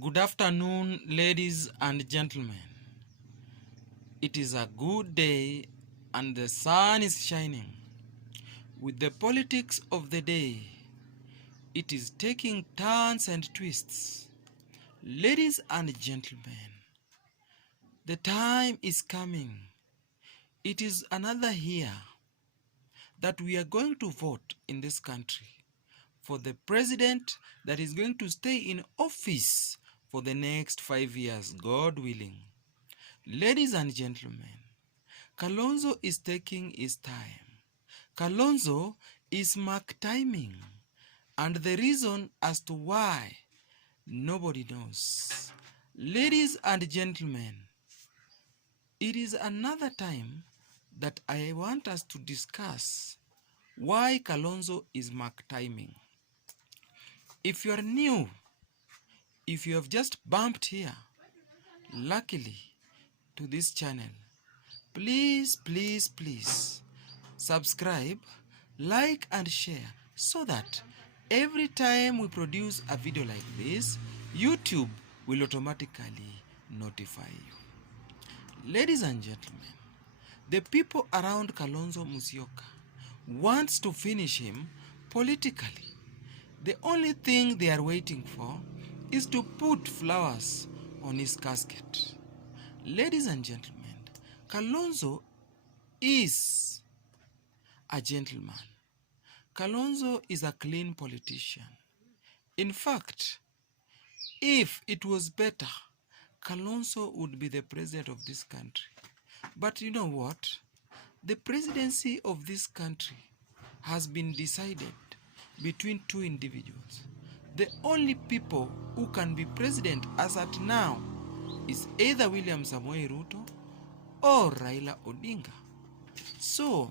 Good afternoon, ladies and gentlemen. It is a good day and the sun is shining. With the politics of the day, it is taking turns and twists. Ladies and gentlemen, the time is coming. It is another year that we are going to vote in this country for the president that is going to stay in office for the next 5 years, God willing. Ladies and gentlemen, Kalonzo is taking his time. Kalonzo is mark timing. And the reason as to why, nobody knows. Ladies and gentlemen, it is another time that I want us to discuss why Kalonzo is mark timing. If you are new, if you have just bumped here, luckily, to this channel, please subscribe, like and share so that every time we produce a video like this, YouTube will automatically notify you. Ladies and gentlemen, the people around Kalonzo Musyoka wants to finish him politically. The only thing they are waiting for is to put flowers on his casket. Ladies and gentlemen, Kalonzo is a gentleman. Kalonzo is a clean politician. In fact, if it was better, Kalonzo would be the president of this country. But you know what? The presidency of this country has been decided between two individuals. The only people who can be president as at now is either William Samoei Ruto or Raila Odinga. So,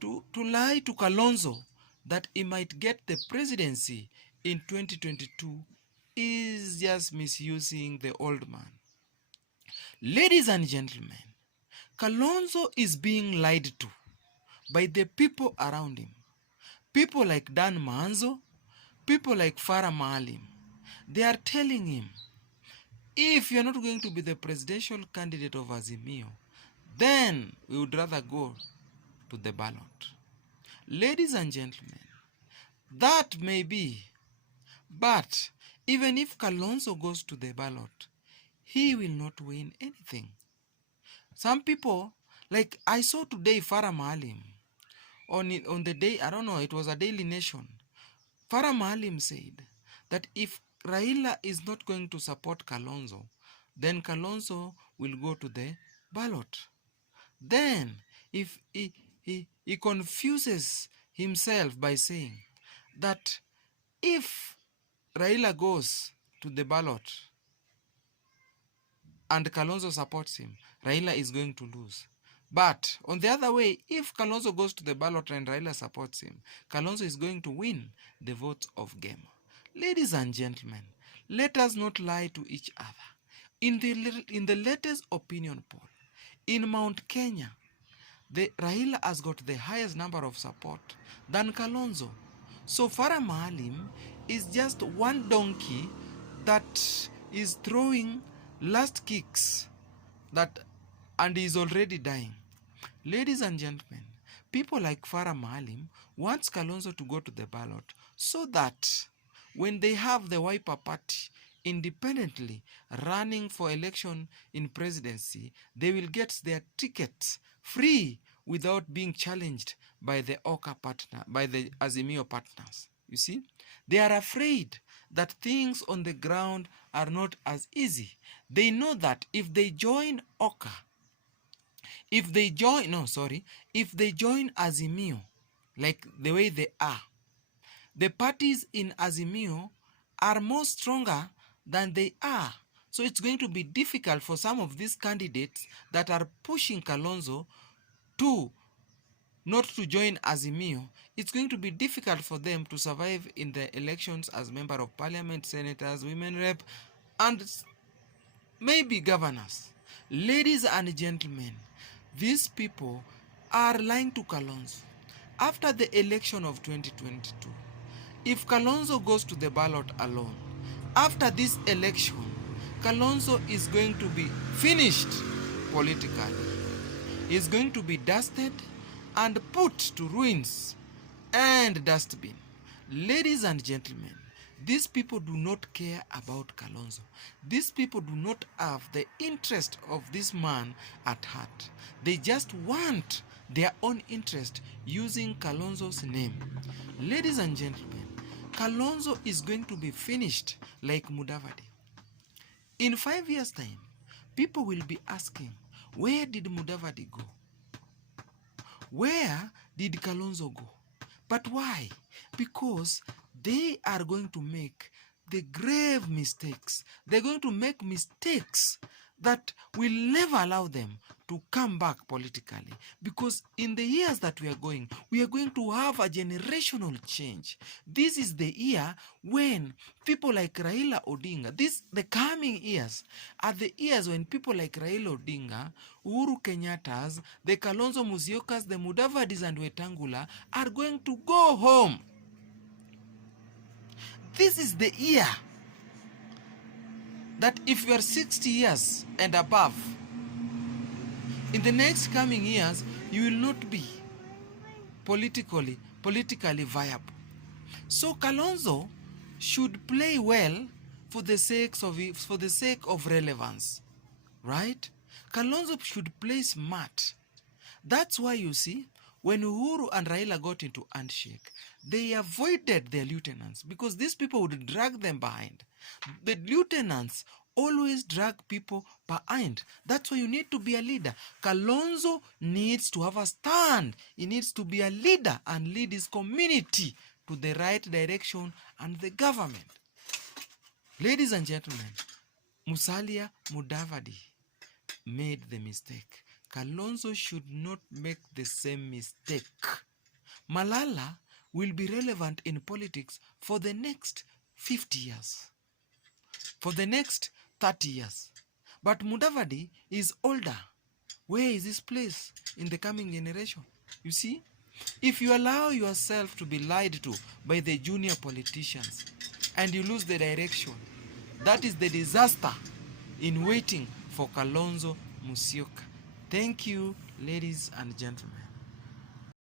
to lie to Kalonzo that he might get the presidency in 2022 is just misusing the old man. Ladies and gentlemen, Kalonzo is being lied to by the people around him. People like Dan Manzo, people like Farah Maalim. They are telling him, if you're not going to be the presidential candidate of Azimio, then we would rather go to the ballot. Ladies and gentlemen, that may be, but even if Kalonzo goes to the ballot, he will not win anything. Some people, like I saw today Farah Maalim, on the day, I don't know, it was a Daily Nation. Farah Maalim said that if Raila is not going to support Kalonzo, then Kalonzo will go to the ballot. Then, if he confuses himself by saying that if Raila goes to the ballot and Kalonzo supports him, Raila is going to lose. But on the other way, if Kalonzo goes to the ballot and Raila supports him, Kalonzo is going to win the votes of Gema. Ladies and gentlemen, let us not lie to each other. In the latest opinion poll, in Mount Kenya, Raila has got the highest number of support than Kalonzo. So Farah Maalim is just one donkey that is throwing last kicks and is already dying. Ladies and gentlemen, people like Farah Maalim wants Kalonzo to go to the ballot so that when they have the Wiper Party independently running for election in presidency, they will get their tickets free without being challenged by the Oka partner, by the Azimio partners. You see, they are afraid that things on the ground are not as easy. They know that if they join Oka, if they join Azimio, like the way they are, the parties in Azimio are more stronger than they are. So it's going to be difficult for some of these candidates that are pushing Kalonzo to not to join Azimio. It's going to be difficult for them to survive in the elections as member of parliament, senators, women rep, and maybe governors. Ladies and gentlemen, these people are lying to Kalonzo. After the election of 2022, if Kalonzo goes to the ballot alone, after this election, Kalonzo is going to be finished politically. He is going to be dusted and put to ruins and dustbin. Ladies and gentlemen, these people do not care about Kalonzo. These people do not have the interest of this man at heart. They just want their own interest using Kalonzo's name. Ladies and gentlemen, Kalonzo is going to be finished like Mudavadi. In 5 years' time, people will be asking, where did Mudavadi go? Where did Kalonzo go? But why? Because they are going to make the grave mistakes. They're going to make mistakes that will never allow them to come back politically. Because in the years that we are going to have a generational change. This is the year when people like Raila Odinga, the coming years are the years when people like Raila Odinga, Uhuru Kenyatta's, the Kalonzo Musyokas, the Mudavadis and Wetangula are going to go home. This is the year that if you are 60 years and above, in the next coming years, you will not be politically viable. So Kalonzo should play well for the sake of relevance, right? Kalonzo should play smart. That's why you see, when Uhuru and Raila got into handshake, they avoided their lieutenants because these people would drag them behind. The lieutenants always drag people behind. That's why you need to be a leader. Kalonzo needs to have a stand. He needs to be a leader and lead his community to the right direction and the government. Ladies and gentlemen, Musalia Mudavadi made the mistake. Kalonzo should not make the same mistake. Malala will be relevant in politics for the next 50 years, for the next 30 years. But Mudavadi is older. Where is his place in the coming generation? You see, if you allow yourself to be lied to by the junior politicians and you lose the direction, that is the disaster in waiting for Kalonzo Musyoka. Thank you, ladies and gentlemen.